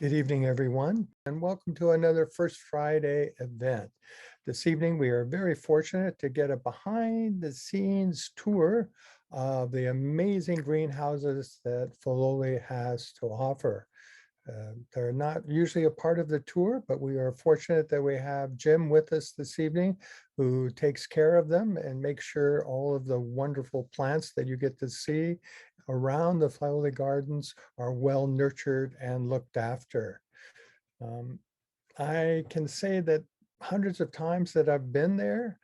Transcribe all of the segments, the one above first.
Good evening, everyone, and welcome to another First Friday event. This evening, we are very fortunate to get a behind-the-scenes tour of the amazing greenhouses that Filoli has to offer. They're not usually a part of the tour, but we are fortunate that we have Jim with us this evening, who takes care of them and makes sure all of the wonderful plants that you get to see around the Filoli Gardens are well nurtured and looked after. Um, I can say that hundreds of times that I've been there,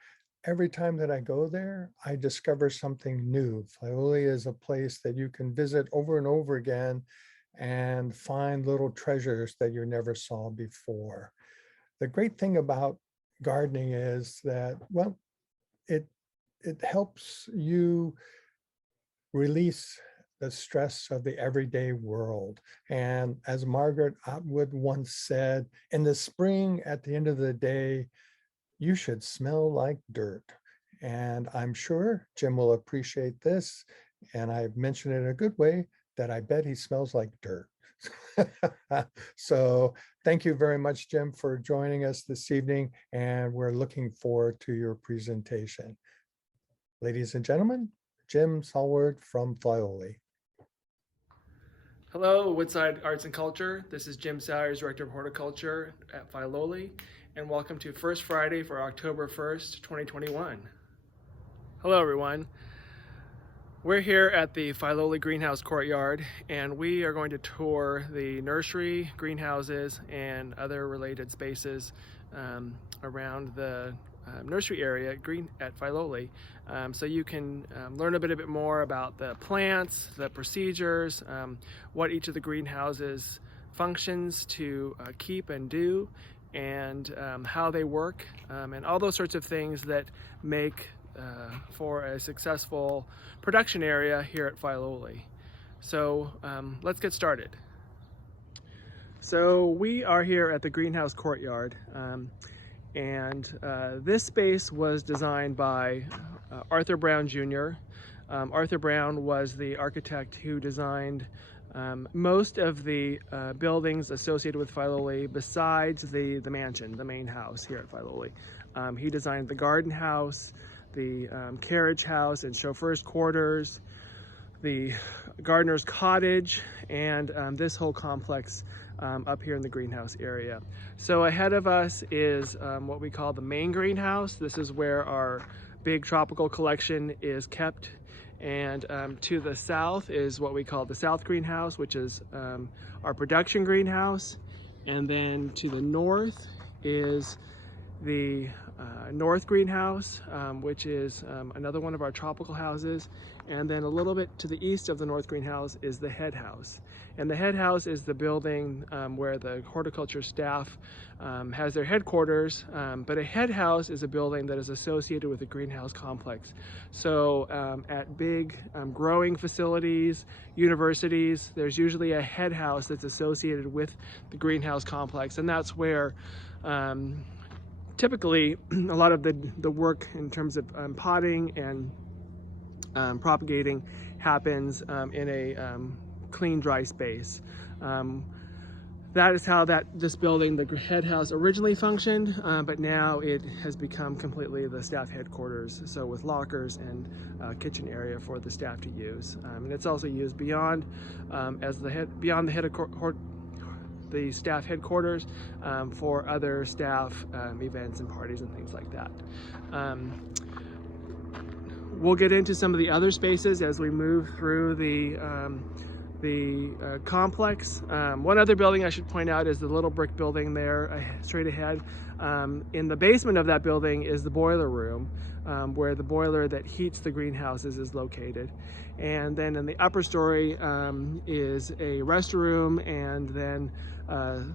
every time that I go there, I discover something new. Filoli is a place that you can visit over and over again and find little treasures that you never saw before. The great thing about gardening is that, well, it it helps you release the stress of the everyday world. And as Margaret Atwood once said, in the spring, at the end of the day, you should smell like dirt. And I'm sure Jim will appreciate this. And I've mentioned it in a good way that I bet he smells like dirt. So thank you very much, Jim, for joining us this evening. And we're looking forward to your presentation. Ladies and gentlemen, Jim Salyards from Filoli. Hello, Woodside Arts and Culture. This is Jim Salyards, Director of Horticulture at Filoli, and welcome to First Friday for October 1st, 2021. Hello, everyone. We're here at the Filoli Greenhouse Courtyard, and we are going to tour the nursery, greenhouses, and other related spaces around the nursery area at Filoli, so you can learn a bit more about the plants, the procedures, what each of the greenhouses functions to keep and do, and how they work, and all those sorts of things that make for a successful production area here at Filoli. So let's get started. So we are here at the Greenhouse Courtyard, and this space was designed by Arthur Brown Jr. Arthur Brown was the architect who designed most of the buildings associated with Filoli besides the mansion, the main house here at Filoli. He designed the garden house, the carriage house and chauffeur's quarters, the gardener's cottage, and this whole complex up here in the greenhouse area. So ahead of us is what we call the main greenhouse. This is where our big tropical collection is kept. And to the south is what we call the south greenhouse, which is our production greenhouse. And then to the north is the north greenhouse, which is another one of our tropical houses. And then a little bit to the east of the north greenhouse is the head house. And the head house is the building where the horticulture staff has their headquarters, but a head house is a building that is associated with the greenhouse complex. So at big growing facilities, universities, there's usually a head house that's associated with the greenhouse complex, and that's where typically a lot of the work in terms of potting and propagating happens in a clean, dry space. That is how this building, the head house, originally functioned, but now it has become completely the staff headquarters, so with lockers and kitchen area for the staff to use. And it's also used beyond the staff headquarters for other staff events and parties and things like that. We'll get into some of the other spaces as we move through the complex. One other building I should point out is the little brick building there straight ahead. In the basement of that building is the boiler room, where the boiler that heats the greenhouses is located. And then in the upper story is a restroom and then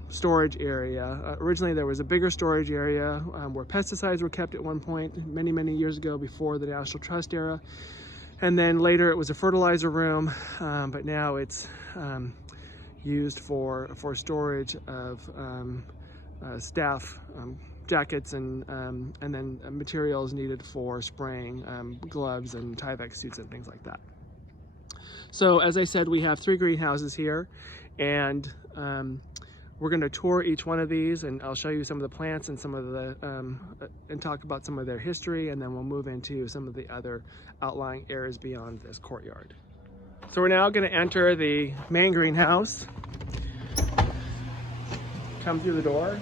storage area. Originally there was a bigger storage area where pesticides were kept at one point many years ago before the National Trust era. And then later it was a fertilizer room, but now it's used for storage of staff jackets and then materials needed for spraying, gloves and Tyvek suits and things like that. So as I said, we have 3 greenhouses here, and We're going to tour each one of these, and I'll show you some of the plants and some of the and talk about some of their history, and then we'll move into some of the other outlying areas beyond this courtyard. So we're now going to enter the main greenhouse. Come through the door,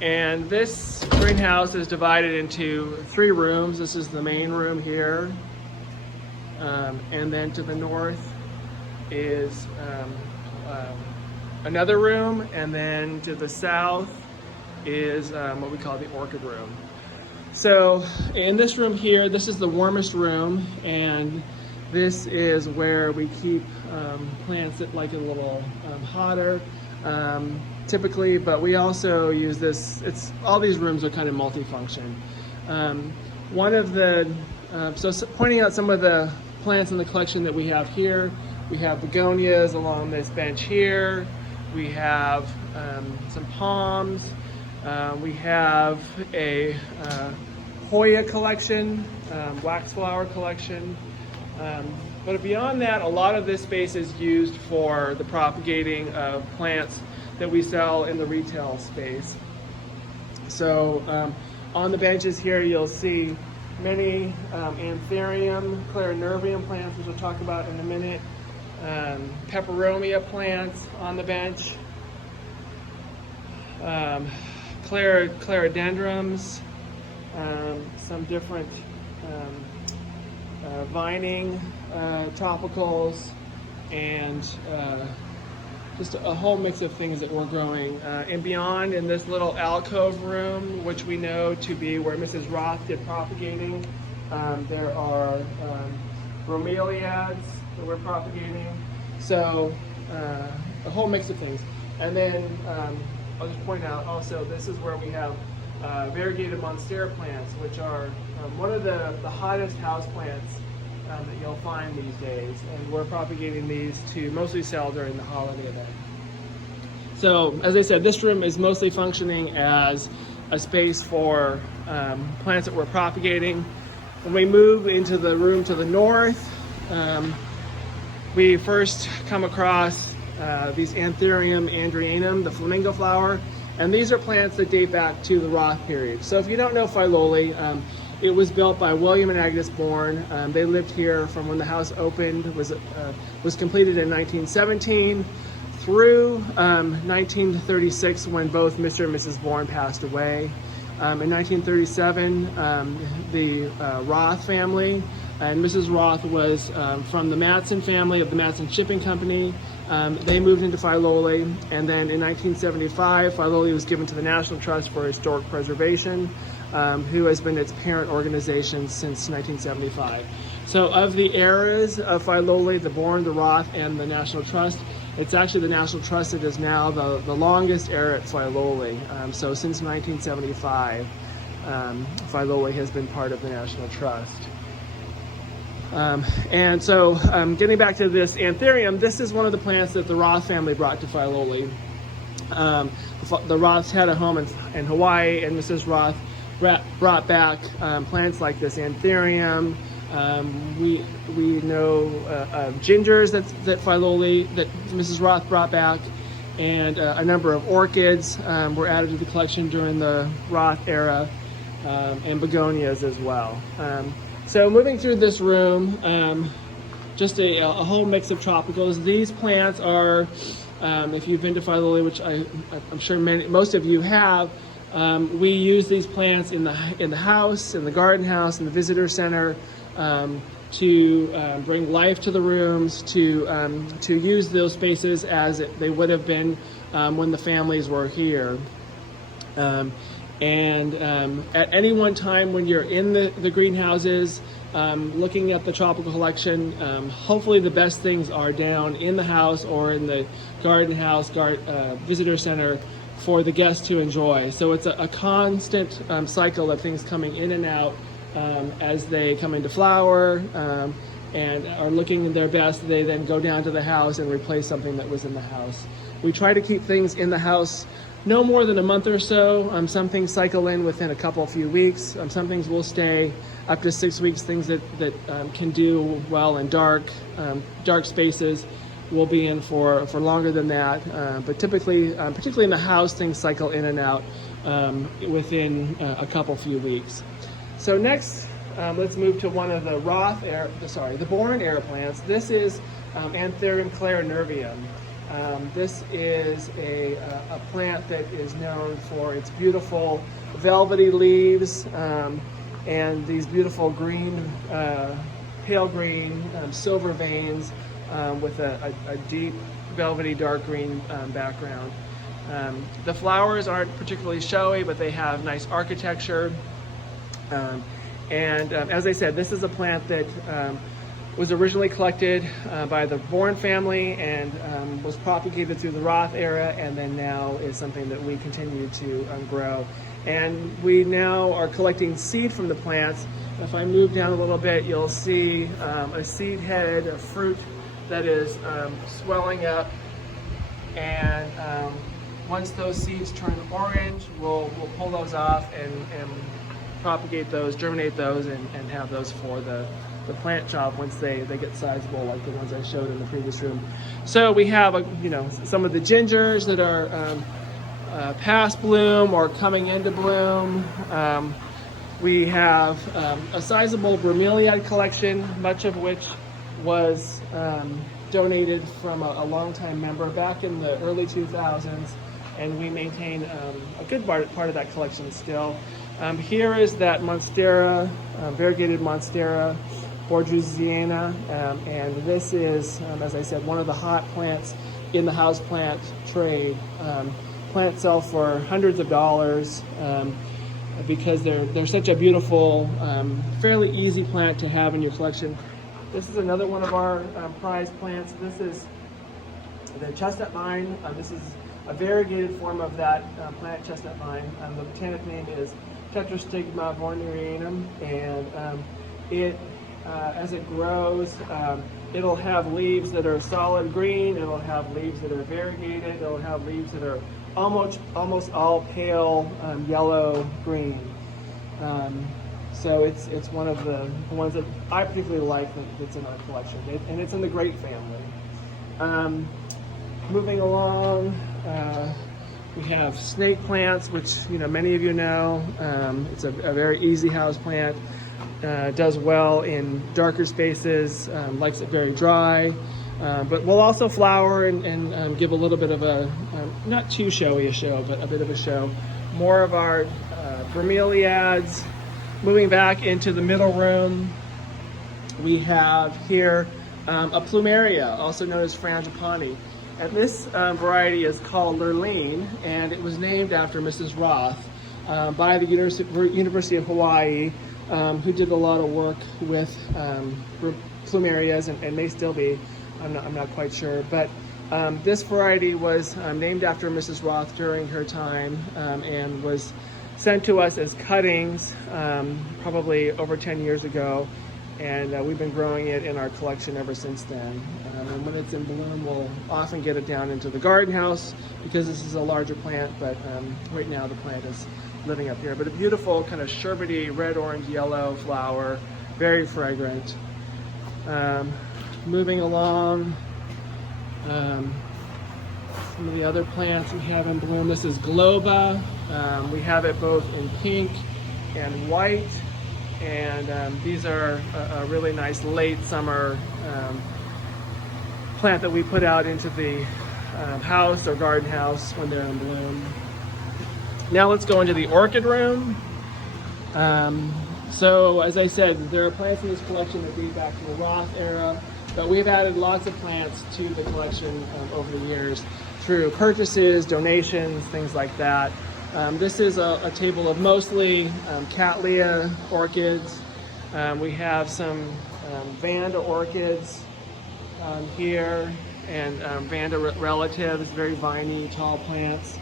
and this greenhouse is divided into 3 rooms. This is the main room here, and then to the north is another room, and then to the south is what we call the orchid room. So in this room here, this is the warmest room, and this is where we keep plants that like it a little hotter typically, but we also use this. All these rooms are kind of multifunction. One of the pointing out some of the plants in the collection that we have here, we have begonias along this bench here. We have some palms. We have a Hoya collection, wax flower collection. But beyond that, a lot of this space is used for the propagating of plants that we sell in the retail space. So on the benches here, you'll see many anthurium, clarinervium plants, which we'll talk about in a minute. Peperomia plants on the bench, claridendrums, some different vining topicals, and just a whole mix of things that we're growing. And beyond, in this little alcove room, which we know to be where Mrs. Roth did propagating, there are bromeliads that we're propagating. So a whole mix of things. And then I'll just point out also, this is where we have variegated monstera plants, which are one of the hottest house plants that you'll find these days. And we're propagating these to mostly sell during the holiday event. So as I said, this room is mostly functioning as a space for plants that we're propagating. When we move into the room to the north, we first come across these Anthurium andrianum, the flamingo flower, and these are plants that date back to the Roth period. So if you don't know Filoli, it was built by William and Agnes Bourne. They lived here from when the house opened, was completed in 1917 through 1936, when both Mr. and Mrs. Bourne passed away. In 1937, the Roth family, and Mrs. Roth was from the Matson family of the Matson Shipping Company. They moved into Filoli, and then in 1975, Filoli was given to the National Trust for Historic Preservation, who has been its parent organization since 1975. So of the eras of Filoli, the Bourne, the Roth, and the National Trust, it's actually the National Trust that is now the longest era at Filoli. So since 1975, Filoli has been part of the National Trust. And so getting back to this anthurium, this is one of the plants that the Roth family brought to Filoli. The Roths had a home in Hawaii, and Mrs. Roth brought back plants like this anthurium. We know gingers that Filoli, that Mrs. Roth brought back, and a number of orchids were added to the collection during the Roth era, and begonias as well. So moving through this room, just a whole mix of tropicals. These plants are, if you've been to Filoli, which I'm sure most of you have, we use these plants in the house, in the garden house, in the visitor center, to bring life to the rooms, to use those spaces as they would have been when the families were here. And at any one time when you're in the greenhouses, looking at the tropical collection, hopefully the best things are down in the house or in the garden house, visitor center for the guests to enjoy. So it's a constant cycle of things coming in and out as they come into flower and are looking their best. They then go down to the house and replace something that was in the house. We try to keep things in the house no more than a month or so. Some things cycle in within a few weeks. Some things will stay up to 6 weeks, things that can do well in dark spaces. we'll be in for longer than that. But typically, particularly in the house, things cycle in and out within a few weeks. So next, let's move to one of the the Bourne air plants. This is Anthurium clarinervium. This is a plant that is known for its beautiful velvety leaves and these beautiful green, pale green, silver veins with a deep velvety dark green background. The flowers aren't particularly showy, but they have nice architecture. As I said, this is a plant that was originally collected by the Bourne family and was propagated through the Roth era, and then now is something that we continue to grow. And we now are collecting seed from the plants. If I move down a little bit, you'll see a seed head, a fruit that is swelling up, and once those seeds turn orange, we'll pull those off and propagate those, germinate those, and have those for the plant shop once they get sizable, like the ones I showed in the previous room. So we have some of the gingers that are past bloom or coming into bloom. We have a sizable bromeliad collection, much of which was donated from a longtime member back in the early 2000s, and we maintain a good part of that collection still. Here is that Monstera, variegated Monstera borgesiana, and this is, as I said, one of the hot plants in the houseplant trade. Plants sell for hundreds of dollars because they're such a beautiful, fairly easy plant to have in your collection. This is another one of our prized plants. This is the chestnut vine. This is a variegated form of that plant, chestnut vine. The botanic name is Tetrastigma bornerianum, and as it grows, it'll have leaves that are solid green, it'll have leaves that are variegated, it'll have leaves that are almost all pale yellow green. So it's one of the ones that I particularly like that's in our collection, and it's in the grape family. Moving along, we have snake plants, which many of you know. It's a very easy house plant. Does well in darker spaces, likes it very dry, but will also flower and give a little bit of a, not too showy a show, but a bit of a show. More of our bromeliads. Moving back into the middle room, we have here a plumeria, also known as frangipani. And this variety is called Lurleen, and it was named after Mrs. Roth by the University of Hawaii, who did a lot of work with plumerias and may still be, I'm not quite sure. But this variety was named after Mrs. Roth during her time and was sent to us as cuttings probably over 10 years ago. And we've been growing it in our collection ever since then. And when it's in bloom, we'll often get it down into the garden house because this is a larger plant, but right now the plant is living up here. But a beautiful kind of sherbety red, orange, yellow flower, very fragrant. Moving along, some of the other plants we have in bloom. This is Globa. We have it both in pink and white. And these are a really nice late summer plant that we put out into the house or garden house when they're in bloom. Now let's go into the orchid room. So as I said, there are plants in this collection that date back to the Roth era, but we've added lots of plants to the collection over the years through purchases, donations, things like that. This is a table of mostly Cattleya orchids. We have some Vanda orchids here, and Vanda relatives, very viney, tall plants.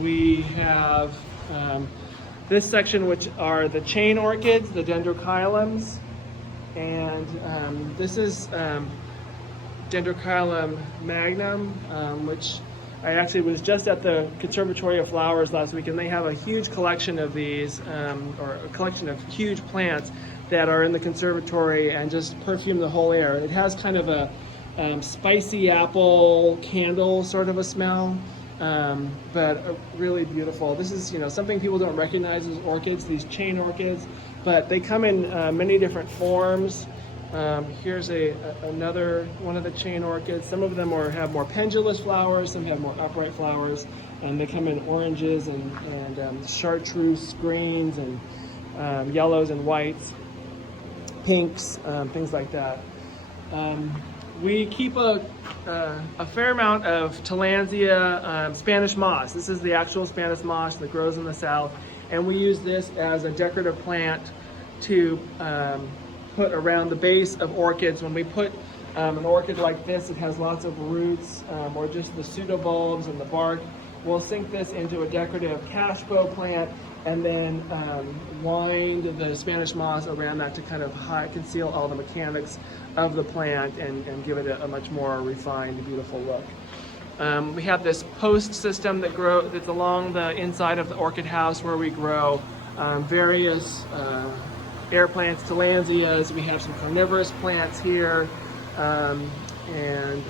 We have this section, which are the chain orchids, the dendrochilums, and this is Dendrochilum magnum, which I actually was just at the Conservatory of Flowers last week, and they have a huge collection of these, or a collection of huge plants that are in the conservatory and just perfume the whole air. It has kind of a spicy apple candle sort of a smell, but really beautiful. This is, something people don't recognize as orchids, these chain orchids, but they come in many different forms. Here's another one of the chain orchids. Some of them have more pendulous flowers, some have more upright flowers, and they come in oranges and chartreuse greens and yellows and whites, pinks, things like that. We keep a fair amount of Tillandsia Spanish moss. This is the actual Spanish moss that grows in the south, and we use this as a decorative plant to put around the base of orchids. When we put an orchid like this, it has lots of roots or just the pseudobulbs and the bark. We'll sink this into a decorative cash bow plant and then wind the Spanish moss around that to kind of conceal all the mechanics of the plant and give it a much more refined, beautiful look. We have this post system that's along the inside of the orchid house where we grow various air plants, Tillandsias. We have some carnivorous plants here, and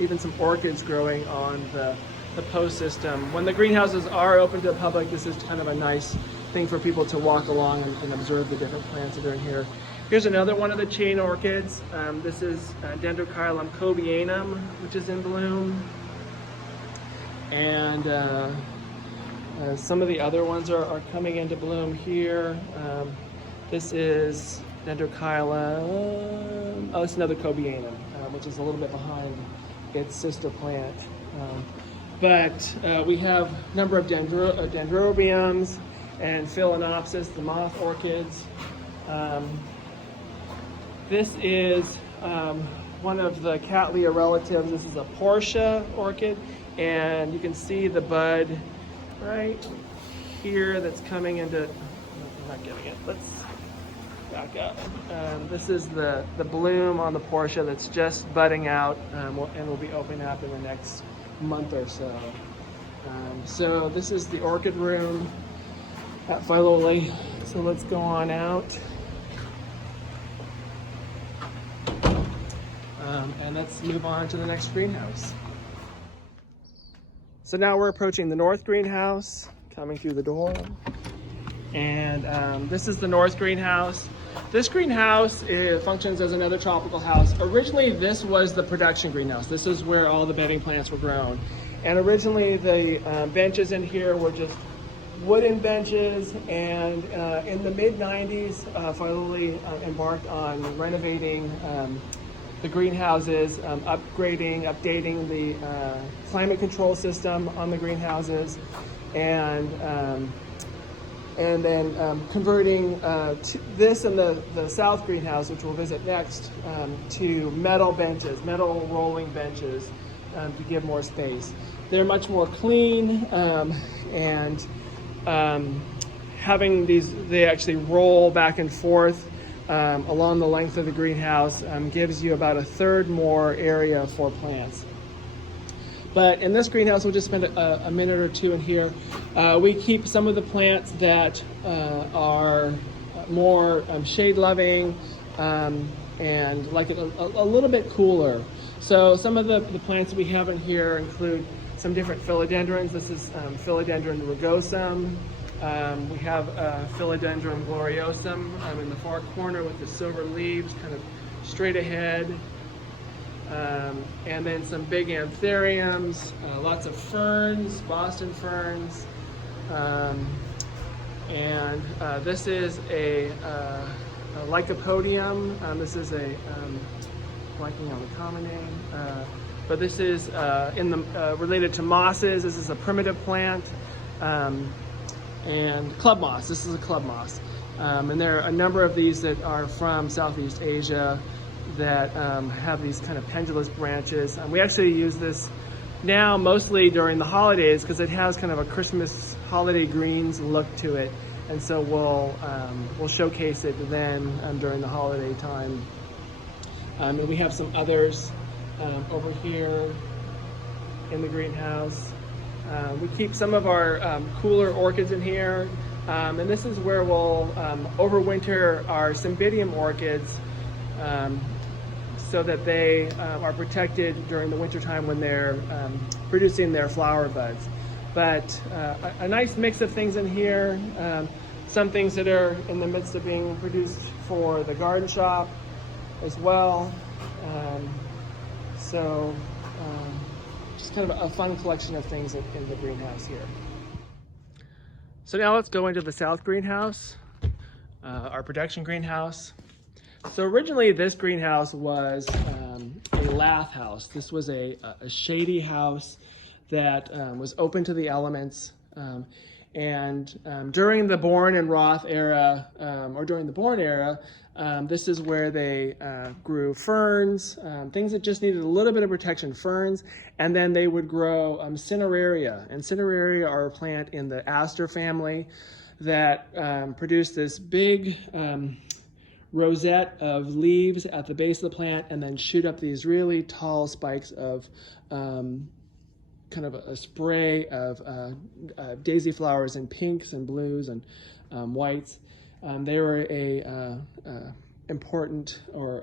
even some orchids growing on the post system. When the greenhouses are open to the public, this is kind of a nice thing for people to walk along and observe the different plants that are in here. Here's another one of the chain orchids. This is Dendrochilum cobianum, which is in bloom. And some of the other ones are coming into bloom here. This is Dendrochilum, it's another cobianum, which is a little bit behind its sister plant. But we have a number of dendrobiums and phalaenopsis, the moth orchids. This is one of the Cattleya relatives. This is a Portia orchid, and you can see the bud right here that's coming into, I'm not getting it, let's back up. This is the bloom on the Portia that's just budding out and will be opening up in the next month or so. So this is the orchid room at Filoli. So let's go on out. And let's move on to the next greenhouse. So now we're approaching the north greenhouse, coming through the door. And this is the north greenhouse. This greenhouse functions as another tropical house. Originally, this was the production greenhouse. This is where all the bedding plants were grown. And originally, the benches in here were just wooden benches. And in the mid-90s, Filoli embarked on renovating the greenhouses, updating the climate control system on the greenhouses, and then converting this and the south greenhouse, which we'll visit next, to metal benches, metal rolling benches, to give more space. They're much more clean, and having these, they actually roll back and forth along the length of the greenhouse, gives you about a third more area for plants. But in this greenhouse, we'll just spend a minute or two in here. We keep some of the plants that are more shade-loving and like it a little bit cooler. So some of the plants we have in here include some different philodendrons. This is Philodendron rugosum. We have Philodendron gloriosum in the far corner with the silver leaves kind of straight ahead. And then some big anthuriums, lots of ferns, Boston ferns. And this is a Lycopodium. This is blanking on the common name. But this is related to mosses. This is a primitive plant. And club moss. This is a club moss. And there are a number of these that are from Southeast Asia that have these kind of pendulous branches. We actually use this now mostly during the holidays because it has kind of a Christmas holiday greens look to it. And so we'll showcase it then during the holiday time. And we have some others over here in the greenhouse. We keep some of our cooler orchids in here, and this is where we'll overwinter our Cymbidium orchids. so that they are protected during the wintertime when they're producing their flower buds. But a nice mix of things in here. Some things that are in the midst of being produced for the garden shop as well. Just kind of a fun collection of things in the greenhouse here. So now let's go into the south greenhouse, our production greenhouse. So originally this greenhouse was a lath house. This was a shady house that was open to the elements. During the Bourne and Roth era, or during the Bourne era, this is where they grew ferns, things that just needed a little bit of protection, ferns, and then they would grow cineraria. And cineraria are a plant in the aster family that produce this big rosette of leaves at the base of the plant and then shoot up these really tall spikes of kind of a spray of daisy flowers in pinks and blues and whites. They were a important or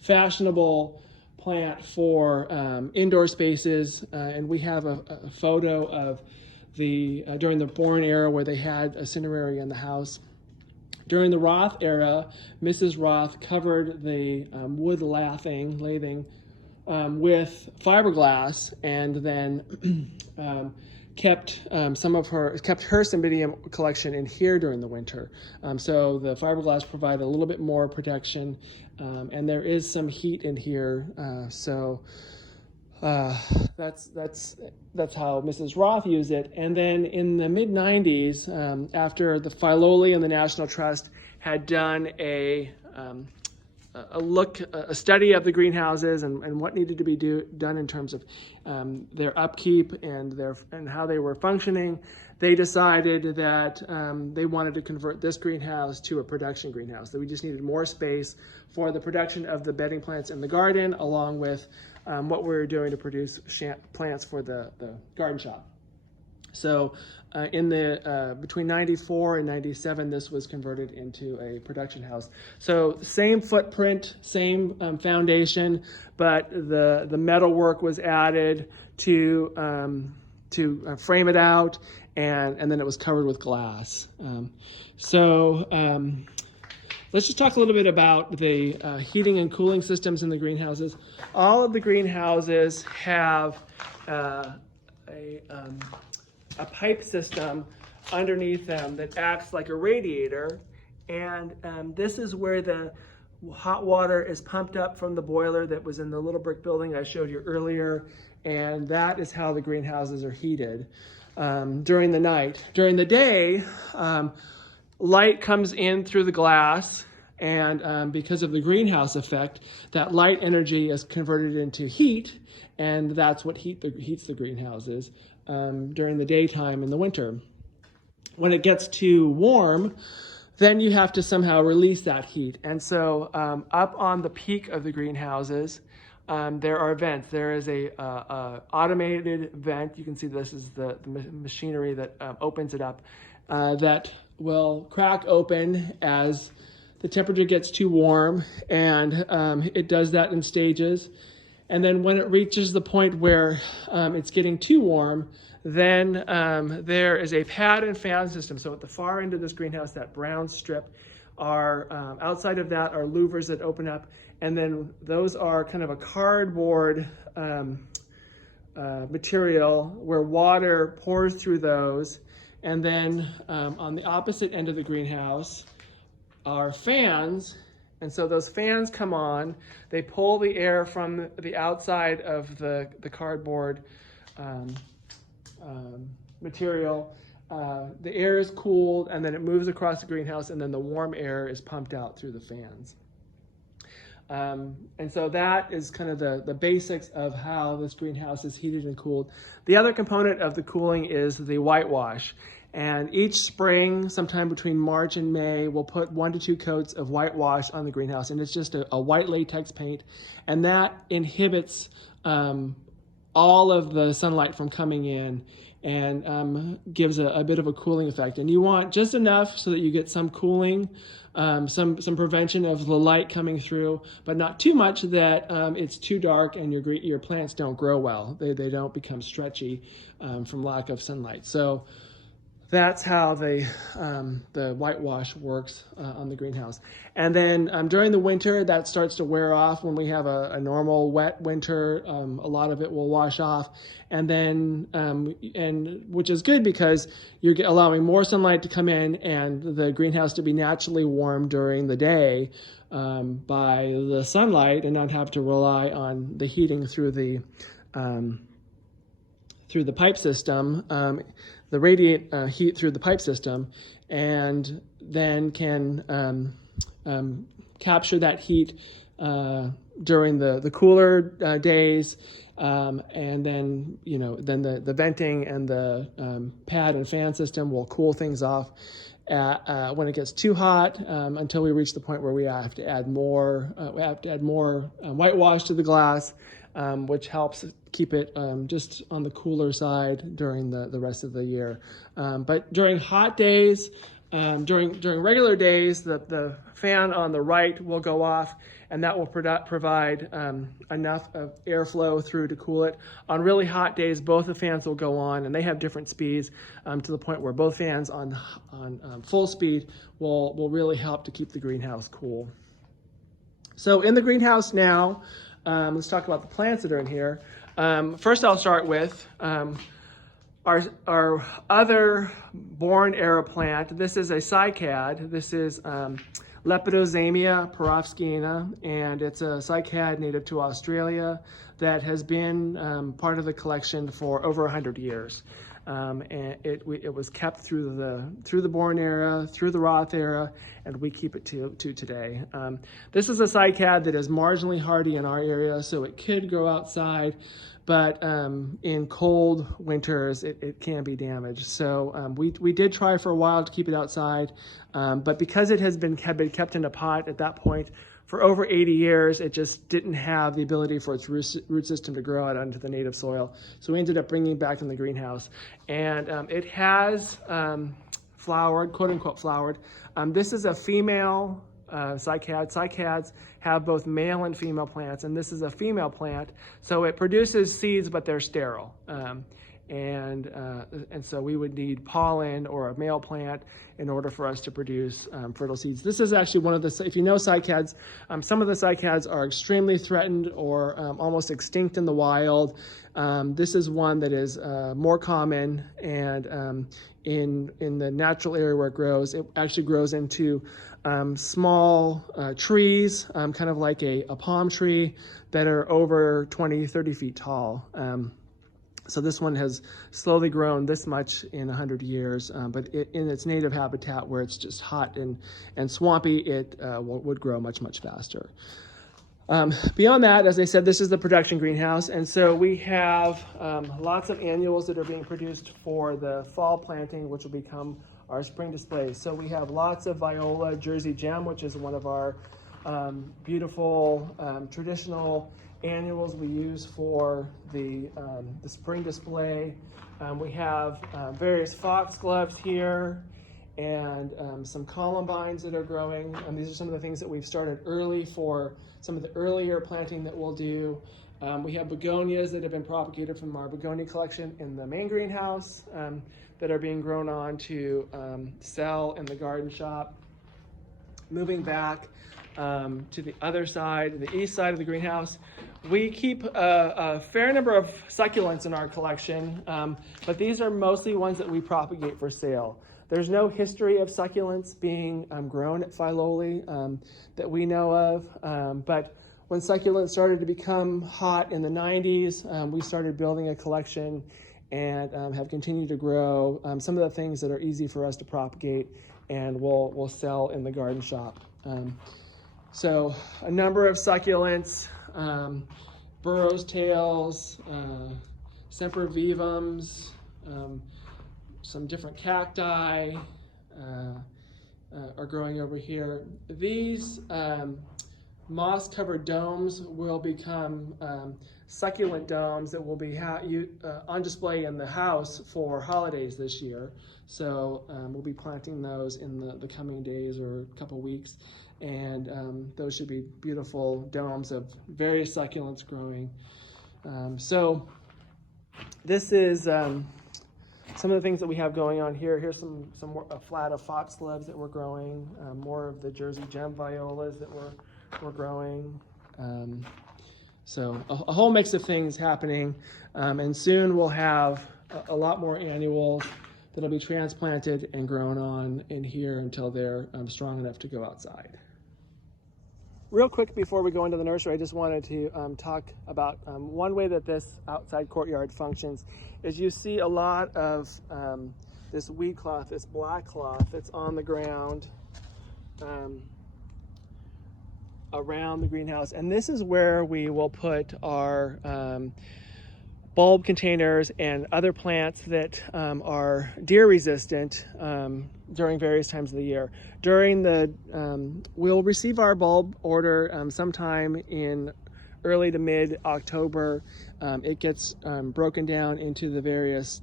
fashionable plant for indoor spaces, and we have a photo of the during the Bourne era where they had a cineraria in the house. During the Roth era, Mrs. Roth covered the wood lathing with fiberglass, and then kept her Cymbidium collection in here during the winter. So the fiberglass provided a little bit more protection, and there is some heat in here. That's how Mrs. Roth used it. And then in the mid 90s, after the Filoli and the National Trust had done a study of the greenhouses and what needed to be done in terms of their upkeep and how they were functioning, they decided that they wanted to convert this greenhouse to a production greenhouse, that we just needed more space for the production of the bedding plants in the garden, along with what we were doing to produce plants for the garden shop. So between 94 and 97, this was converted into a production house. So same footprint, same foundation, but the metal work was added to frame it out, and then it was covered with glass. Let's just talk a little bit about the heating and cooling systems in the greenhouses. All of the greenhouses have a pipe system underneath them that acts like a radiator, and this is where the hot water is pumped up from the boiler that was in the little brick building I showed you earlier, and that is how the greenhouses are heated during the night. During the day, light comes in through the glass, and because of the greenhouse effect, that light energy is converted into heat, and that's what heats the greenhouses during the daytime in the winter. When it gets too warm, then you have to somehow release that heat. And so up on the peak of the greenhouses, there are vents. There is a automated vent. You can see this is the machinery that opens it up, that will crack open as the temperature gets too warm, and it does that in stages. And then when it reaches the point where it's getting too warm, then there is a pad and fan system. So at the far end of this greenhouse, that brown strip, outside of that are louvers that open up, and then those are kind of a cardboard material where water pours through those. And then on the opposite end of the greenhouse are fans. And so those fans come on, they pull the air from the outside of the cardboard material. The air is cooled, and then it moves across the greenhouse, and then the warm air is pumped out through the fans. And so that is kind of the basics of how this greenhouse is heated and cooled. The other component of the cooling is the whitewash. And each spring, sometime between March and May, we'll put 1 to 2 coats of whitewash on the greenhouse. And it's just a white latex paint. And that inhibits all of the sunlight from coming in. and gives a bit of a cooling effect. And you want just enough so that you get some cooling, some prevention of the light coming through, but not too much that it's too dark and your plants don't grow well. They don't become stretchy from lack of sunlight. So that's how the whitewash works on the greenhouse. And then during the winter, that starts to wear off. When we have a normal wet winter, a lot of it will wash off. And then, and which is good because you're allowing more sunlight to come in and the greenhouse to be naturally warmed during the day by the sunlight, and not have to rely on the heating through the pipe system. The radiate heat through the pipe system, and then can capture that heat during the cooler days, and then then the venting and the pad and fan system will cool things off when it gets too hot, until we reach the point where we have to add more whitewash to the glass, which helps keep it just on the cooler side during the rest of the year. But during hot days, during regular days, the fan on the right will go off, and that will provide enough of airflow through to cool it. On really hot days, both the fans will go on, and they have different speeds to the point where both fans on full speed will really help to keep the greenhouse cool. So in the greenhouse now, let's talk about the plants that are in here. First, I'll start with our other born era plant. This is a cycad. This is Lepidozamia perovskiana, and it's a cycad native to Australia that has been part of the collection for over 100 years. And it was kept through the Born era, through the Roth era, and we keep it to today. This is a cycad that is marginally hardy in our area, so it could grow outside, but in cold winters it can be damaged. So we did try for a while to keep it outside, but because it had been kept in a pot at that point for over 80 years, it just didn't have the ability for its root system to grow out onto the native soil. So we ended up bringing it back in the greenhouse. And it has flowered, quote unquote flowered. This is a female cycad. Cycads have both male and female plants, and this is a female plant. So it produces seeds, but they're sterile. And so we would need pollen or a male plant in order for us to produce fertile seeds. This is actually one of the, if you know cycads, some of the cycads are extremely threatened or almost extinct in the wild. This is one that is more common, and in the natural area where it grows, it actually grows into small trees, kind of like a palm tree, that are over 20, 30 feet tall. So this one has slowly grown this much in 100 years, but in its native habitat where it's just hot and swampy, it would grow much, much faster. Beyond that, as I said, this is the production greenhouse, and so we have lots of annuals that are being produced for the fall planting, which will become our spring displays. So we have lots of viola, Jersey gem, which is one of our beautiful traditional annuals we use for the spring display. We have various foxgloves here, and some columbines that are growing. These are some of the things that we've started early for some of the earlier planting that we'll do. We have begonias that have been propagated from our begonia collection in the main greenhouse that are being grown on to sell in the garden shop. Moving back to the other side, the east side of the greenhouse, we keep a fair number of succulents in our collection, but these are mostly ones that we propagate for sale. There's no history of succulents being grown at Filoli that we know of, but when succulents started to become hot in the 90s, we started building a collection and have continued to grow some of the things that are easy for us to propagate and we'll sell in the garden shop. So a number of succulents, burrows tails, sempervivums, some different cacti are growing over here. These moss-covered domes will become succulent domes that will be on display in the house for holidays this year. So we'll be planting those in the coming days or a couple weeks, and those should be beautiful domes of various succulents growing. So this is some of the things that we have going on here. Here's some more, a flat of foxgloves that we're growing, more of the Jersey gem violas that we're growing. So a whole mix of things happening, and soon we'll have a lot more annuals that'll be transplanted and grown on in here until they're strong enough to go outside. Real quick before we go into the nursery, I just wanted to talk about one way that this outside courtyard functions is you see a lot of this weed cloth, this black cloth that's on the ground around the greenhouse, and this is where we will put our bulb containers and other plants that are deer resistant during various times of the year. We'll receive our bulb order sometime in early to mid October. It gets broken down into the various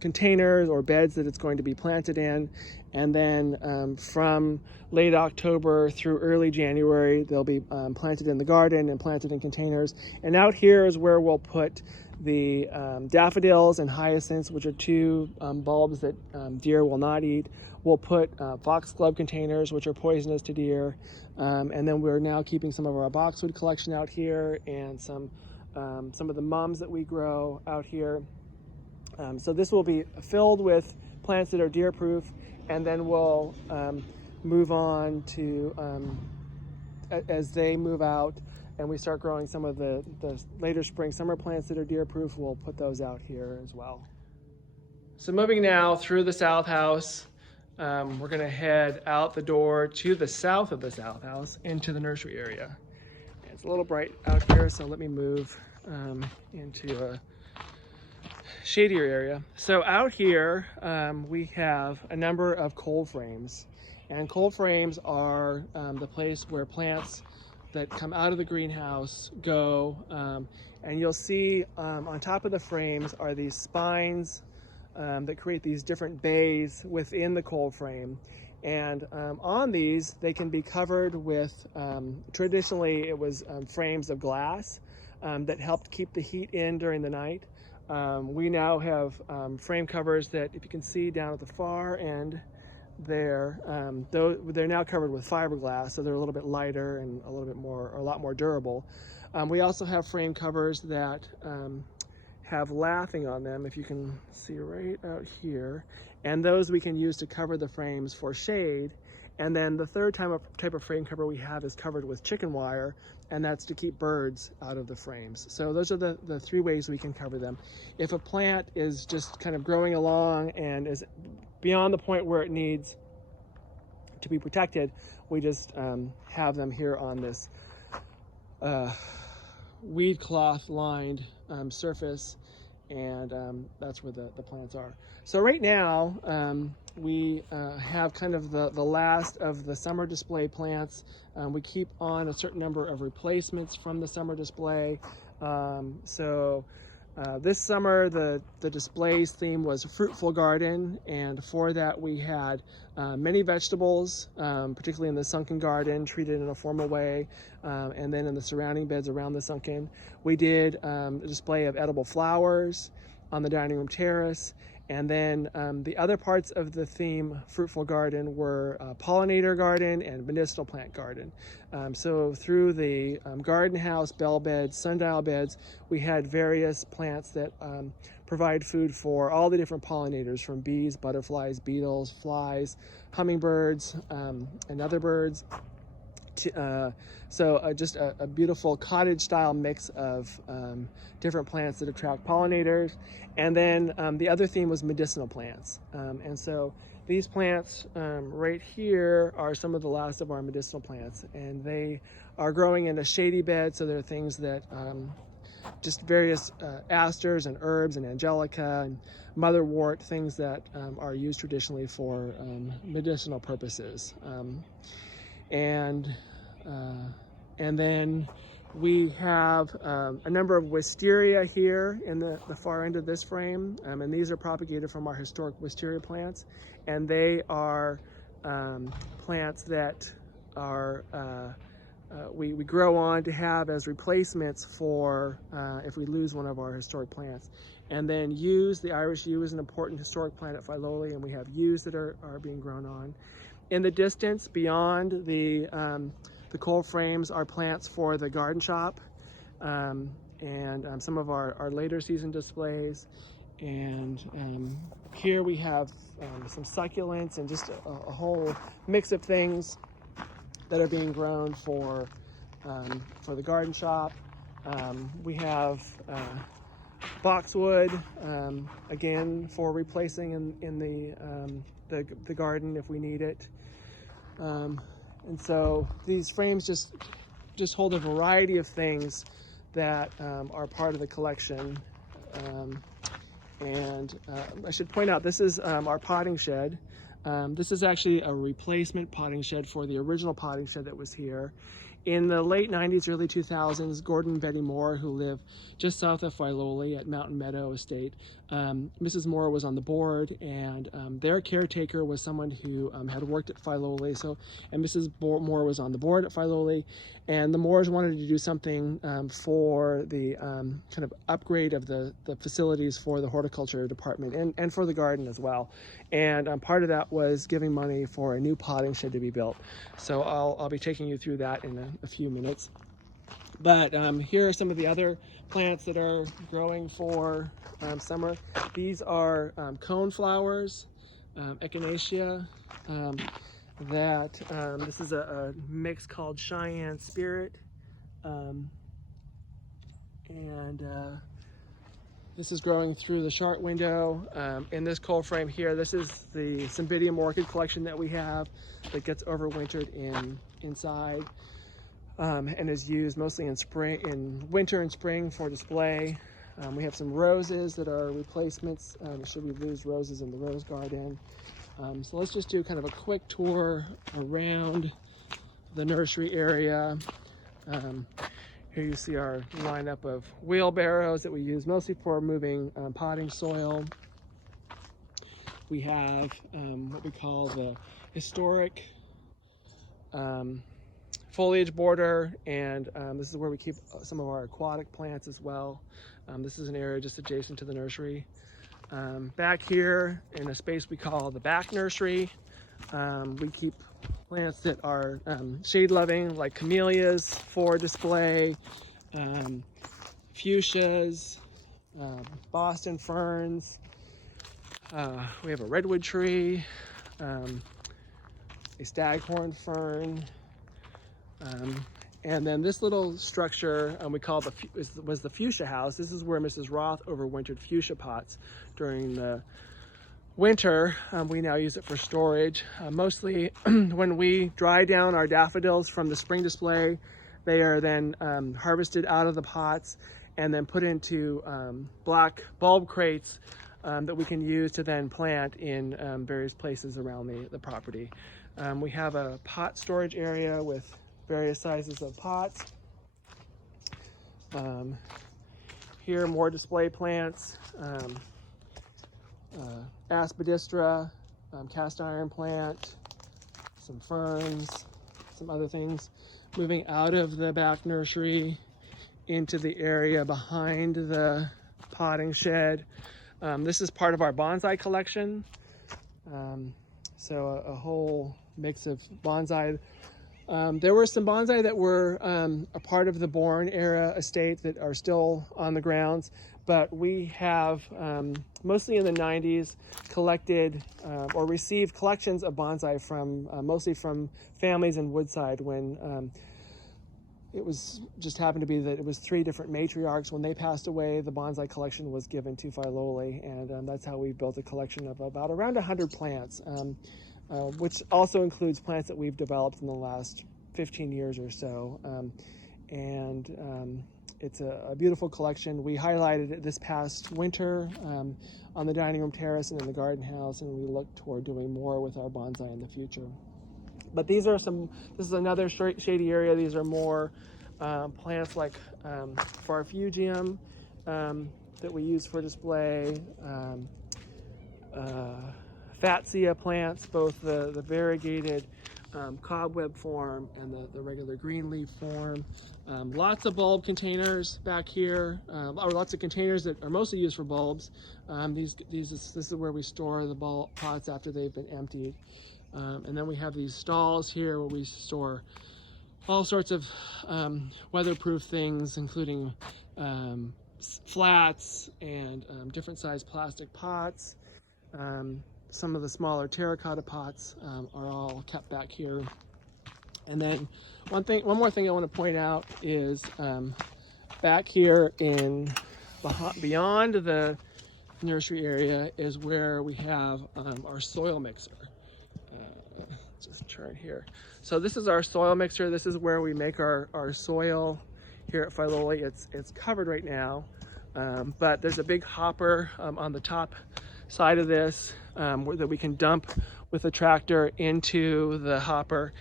containers or beds that it's going to be planted in, and then from late October through early January they'll be planted in the garden and planted in containers. And out here is where we'll put the daffodils and hyacinths, which are two bulbs that deer will not eat. We'll put foxglove containers, which are poisonous to deer, and then we're now keeping some of our boxwood collection out here and some of the mums that we grow out here. So this will be filled with plants that are deer proof, and then we'll move on to, as they move out and we start growing some of the later spring summer plants that are deer proof, we'll put those out here as well. So moving now through the south house, we're going to head out the door to the south of the south house into the nursery area. It's a little bright out here, so let me move into a shadier area. So out here we have a number of cold frames, and cold frames are the place where plants that come out of the greenhouse go, and you'll see on top of the frames are these spines that create these different bays within the cold frame. And on these, they can be covered with, traditionally it was frames of glass that helped keep the heat in during the night. We now have frame covers that, if you can see down at the far end there, they're now covered with fiberglass, so they're a little bit lighter and a lot more durable. We also have frame covers that have lathing on them, if you can see right out here, and those we can use to cover the frames for shade. And then the third type of frame cover we have is covered with chicken wire, and that's to keep birds out of the frames. So those are the three ways we can cover them. If a plant is just kind of growing along and is beyond the point where it needs to be protected, we just have them here on this weed cloth lined surface, and that's where the plants are. So right now we have kind of the last of the summer display plants. We keep on a certain number of replacements from the summer display. This summer the display's theme was fruitful garden, and for that we had many vegetables, particularly in the sunken garden, treated in a formal way, and then in the surrounding beds around the sunken. We did a display of edible flowers on the dining room terrace, and then the other parts of the theme fruitful garden were pollinator garden and medicinal plant garden. So through the garden house, bell beds, sundial beds, we had various plants that provide food for all the different pollinators, from bees, butterflies, beetles, flies, hummingbirds, and other birds. Just a beautiful cottage style mix of different plants that attract pollinators. And then the other theme was medicinal plants. And so these plants right here are some of the last of our medicinal plants, and they are growing in a shady bed. So there are things that just various asters and herbs and angelica and motherwort, things that are used traditionally for medicinal purposes. And And then we have a number of wisteria here in the far end of this frame, and these are propagated from our historic wisteria plants, and they are plants that are we grow on to have as replacements for if we lose one of our historic plants. And then yews, the Irish yew is an important historic plant at Filoli, and we have yews that are being grown on. In the distance beyond the cold frames are plants for the garden shop, and some of our later season displays. And here we have some succulents and just a whole mix of things that are being grown for the garden shop. We have boxwood, again, for replacing in the garden if we need it. And so these frames just hold a variety of things that are part of the collection. I should point out, this is our potting shed. This is actually a replacement potting shed for the original potting shed that was here. In the late 90s, early 2000s, Gordon and Betty Moore, who live just south of Filoli at Mountain Meadow Estate, Mrs. Moore was on the board, and their caretaker was someone who had worked at Filoli. And Mrs. Moore was on the board at Filoli, and the Moores wanted to do something for the kind of upgrade of the facilities for the horticulture department and for the garden as well. And part of that was giving money for a new potting shed to be built. So I'll be taking you through that in a few minutes. But here are some of the other plants that are growing for summer. These are cone flowers, echinacea. This is a mix called Cheyenne Spirit. This is growing through the chart window. In this cold frame here, this is the Cymbidium Orchid Collection that we have that gets overwintered inside and is used mostly in winter and spring for display. We have some roses that are replacements should we lose roses in the rose garden. So let's just do kind of a quick tour around the nursery area. Here you see our lineup of wheelbarrows that we use mostly for moving potting soil. We have what we call the historic foliage border, and this is where we keep some of our aquatic plants as well. This is an area just adjacent to the nursery. Back here in a space we call the back nursery, we keep plants that are shade loving, like camellias for display, fuchsias, Boston ferns. We have a redwood tree, a staghorn fern, and then this little structure we call was the fuchsia house. This is where Mrs. Roth overwintered fuchsia pots during the winter. We now use it for storage. Mostly when we dry down our daffodils from the spring display, they are then harvested out of the pots and then put into black bulb crates that we can use to then plant in various places around the property. We have a pot storage area with various sizes of pots. Here, more display plants. Aspidistra, cast iron plant, some ferns, some other things. Moving out of the back nursery into the area behind the potting shed. This is part of our bonsai collection. So a whole mix of bonsai. There were some bonsai that were a part of the Bourne era estate that are still on the grounds, but we have, mostly in the 90s, collected or received collections of bonsai from, mostly from families in Woodside when it was just happened to be that it was 3 different matriarchs. When they passed away, the bonsai collection was given to Filoli, and that's how we built a collection of around 100 plants. Which also includes plants that we've developed in the last 15 years or so. It's a beautiful collection. We highlighted it this past winter on the dining room terrace and in the garden house, and we look toward doing more with our bonsai in the future. But these are this is another shady area. These are more plants like farfugium that we use for display, fatsia plants, both the variegated cobweb form and the regular green leaf form. Lots of bulb containers back here, or lots of containers that are mostly used for bulbs. This is where we store the bulb pots after they've been emptied. And then we have these stalls here where we store all sorts of weatherproof things, including flats and different sized plastic pots. Some of the smaller terracotta pots are all kept back here. And then one more thing I want to point out is back here beyond the nursery area is where we have our soil mixer. Just turn here. So this is our soil mixer. This is where we make our soil here at Filoli. It's covered right now, but there's a big hopper on the top side of this that we can dump with a tractor into the hopper.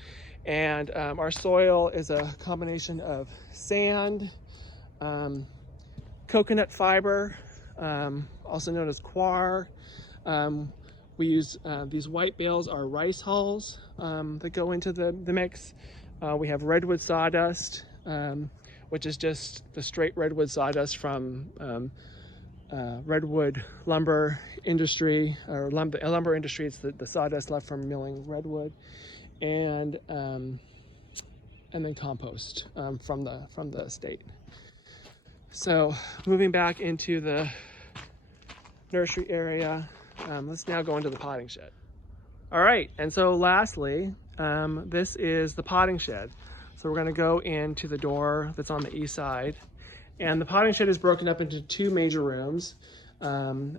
And our soil is a combination of sand, coconut fiber, also known as coir. We use these white bales are rice hulls that go into the mix. We have redwood sawdust, which is just the straight redwood sawdust from redwood lumber industry, or lumber industry. It's the sawdust left from milling redwood, and then compost from the estate. So moving back into the nursery area, let's now go into the potting shed. All right, and so lastly, this is the potting shed. So we're going to go into the door that's on the east side, and the potting shed is broken up into two major rooms.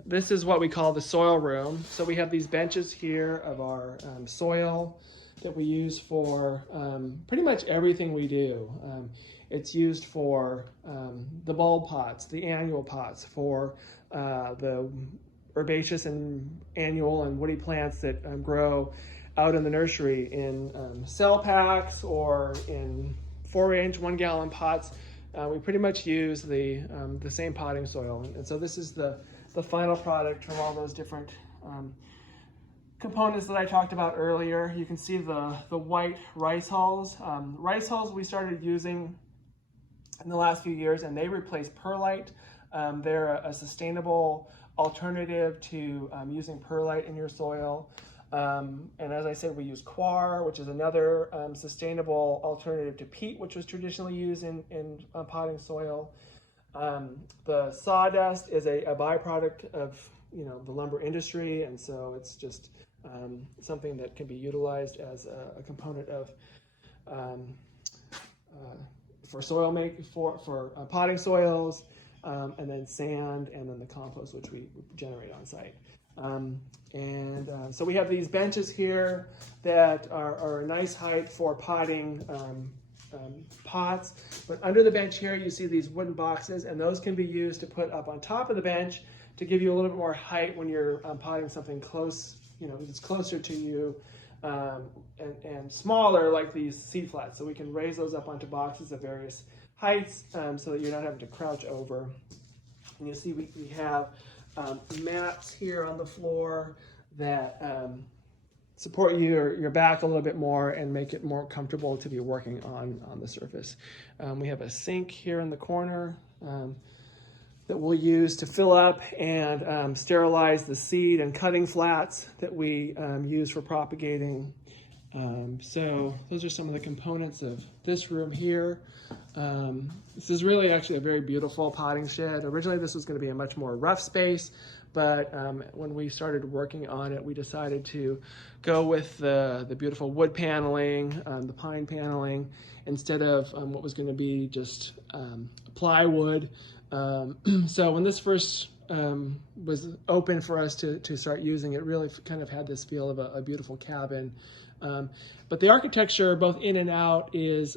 This is what we call the soil room. So we have these benches here of our soil that we use for pretty much everything we do. It's used for the bulb pots, the annual pots, for the herbaceous and annual and woody plants that grow out in the nursery in cell packs or in 4-inch 1-gallon pots. We pretty much use the same potting soil, and so this is the final product from all those different components that I talked about earlier. You can see the white rice hulls. Rice hulls we started using in the last few years, and they replace perlite. They're a sustainable alternative to using perlite in your soil. And as I said, we use coir, which is another sustainable alternative to peat, which was traditionally used in potting soil. The sawdust is a byproduct of the lumber industry, and so it's just something that can be utilized as a component of for soil for potting soils, and then sand, and then the compost, which we generate on site. So we have these benches here that are a nice height for potting pots, but under the bench here you see these wooden boxes, and those can be used to put up on top of the bench to give you a little bit more height when you're potting something close, that's closer to you, and smaller, like these seed flats. So we can raise those up onto boxes of various heights, so that you're not having to crouch over. And you see we have mats here on the floor that support your back a little bit more and make it more comfortable to be working on the surface. We have a sink here in the corner that we'll use to fill up and sterilize the seed and cutting flats that we use for propagating. So those are some of the components of this room here. This is really actually a very beautiful potting shed. Originally this was going to be a much more rough space, but when we started working on it, we decided to go with the beautiful wood paneling, the pine paneling, instead of what was going to be just plywood. So when this first was open for us to start using it, really kind of had this feel of a beautiful cabin. But the architecture, both in and out, is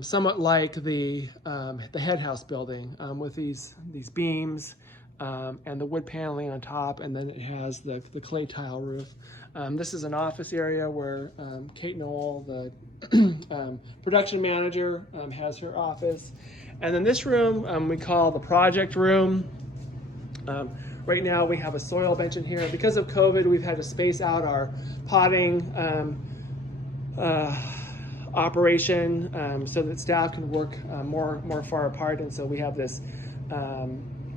somewhat like the head house building, with these beams and the wood paneling on top, and then it has the clay tile roof. This is an office area where Kate Noel, the production manager, has her office. And then this room we call the project room. Right now we have a soil bench in here. Because of COVID, we've had to space out our potting operation so that staff can work more far apart. And so we have this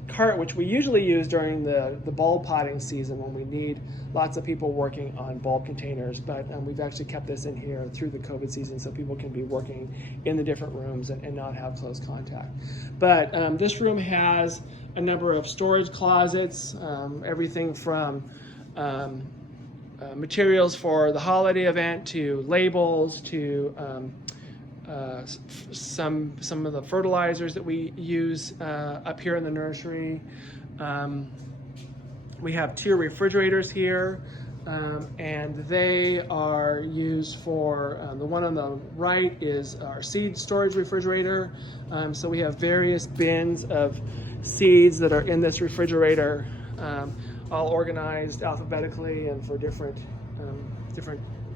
cart, which we usually use during the bulb potting season when we need lots of people working on bulb containers, but we've actually kept this in here through the COVID season so people can be working in the different rooms and not have close contact. But this room has a number of storage closets, everything from materials for the holiday event to labels to some of the fertilizers that we use up here in the nursery. We have 2 refrigerators here, and they are used for, the one on the right is our seed storage refrigerator. So we have various bins of seeds that are in this refrigerator, all organized alphabetically and for different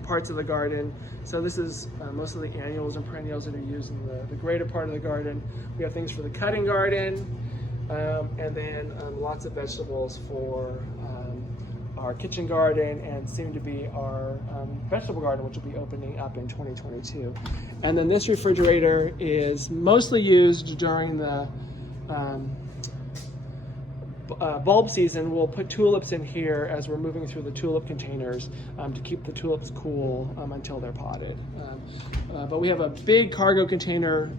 parts of the garden. So this is most of the annuals and perennials that are used in the greater part of the garden. We have things for the cutting garden, and then lots of vegetables for our kitchen garden and soon to be our vegetable garden, which will be opening up in 2022. And then this refrigerator is mostly used during the bulb season. We'll put tulips in here as we're moving through the tulip containers to keep the tulips cool until they're potted. But we have a big cargo container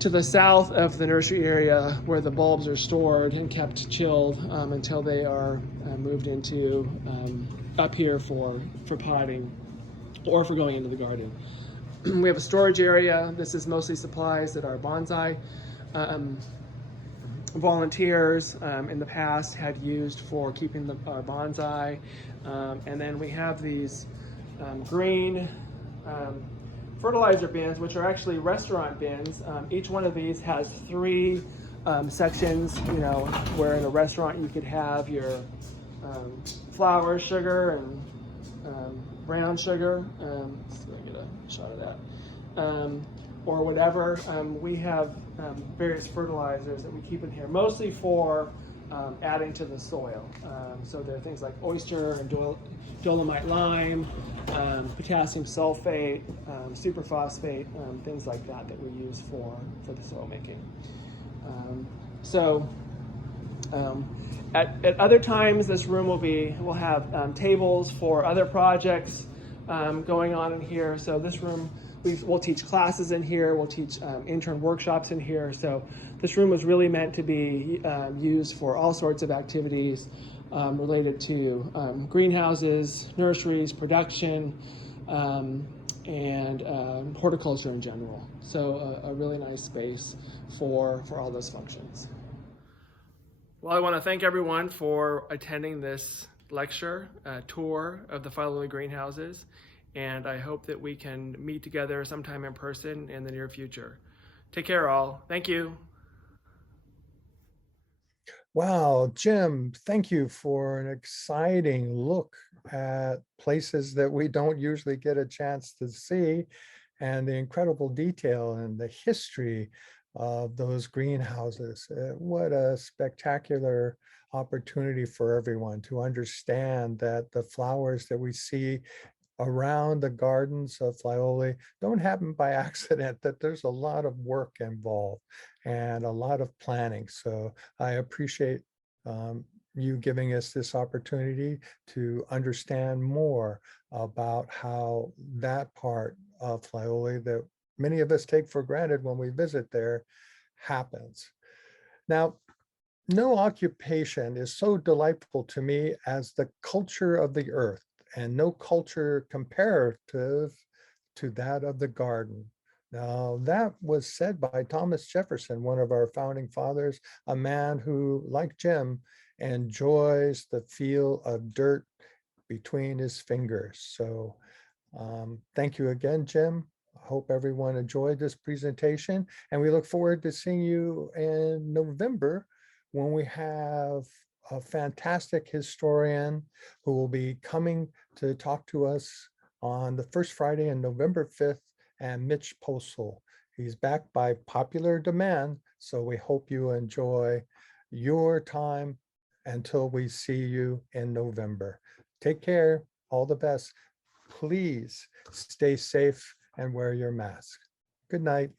to the south of the nursery area where the bulbs are stored and kept chilled until they are moved into up here for potting or for going into the garden. We have a storage area. This is mostly supplies that our bonsai volunteers in the past had used for keeping our bonsai. And then we have these green fertilizer bins, which are actually restaurant bins. Each one of these has 3 sections, you know, where in a restaurant you could have your flour, sugar, and brown sugar. Let's see if I can get a shot of that. Or whatever. We have various fertilizers that we keep in here, mostly for adding to the soil. So there are things like oyster and dolomite lime, potassium sulfate, superphosphate, things like that that we use for the soil making. At other times, this room will have tables for other projects going on in here. So this room, we'll teach classes in here, we'll teach intern workshops in here. So this room was really meant to be used for all sorts of activities related to greenhouses, nurseries, production, and horticulture in general. So a really nice space for all those functions. Well, I want to thank everyone for attending this lecture, tour of the Filoli greenhouses, and I hope that we can meet together sometime in person in the near future. Take care, all. Thank you. Wow, Jim, thank you for an exciting look at places that we don't usually get a chance to see, and the incredible detail and the history of those greenhouses. What a spectacular opportunity for everyone to understand that the flowers that we see around the gardens of Filoli don't happen by accident, that there's a lot of work involved and a lot of planning. So I appreciate you giving us this opportunity to understand more about how that part of Filoli that many of us take for granted when we visit there happens. Now, no occupation is so delightful to me as the culture of the earth, and no culture comparative to that of the garden. Now, that was said by Thomas Jefferson, one of our founding fathers, a man who, like Jim, enjoys the feel of dirt between his fingers. So thank you again, Jim. I hope everyone enjoyed this presentation, and we look forward to seeing you in November when we have a fantastic historian who will be coming to talk to us on the first Friday in November 5th, and Mitch Postle. He's back by popular demand, so we hope you enjoy your time until we see you in November. Take care, all the best. Please stay safe and wear your mask. Good night.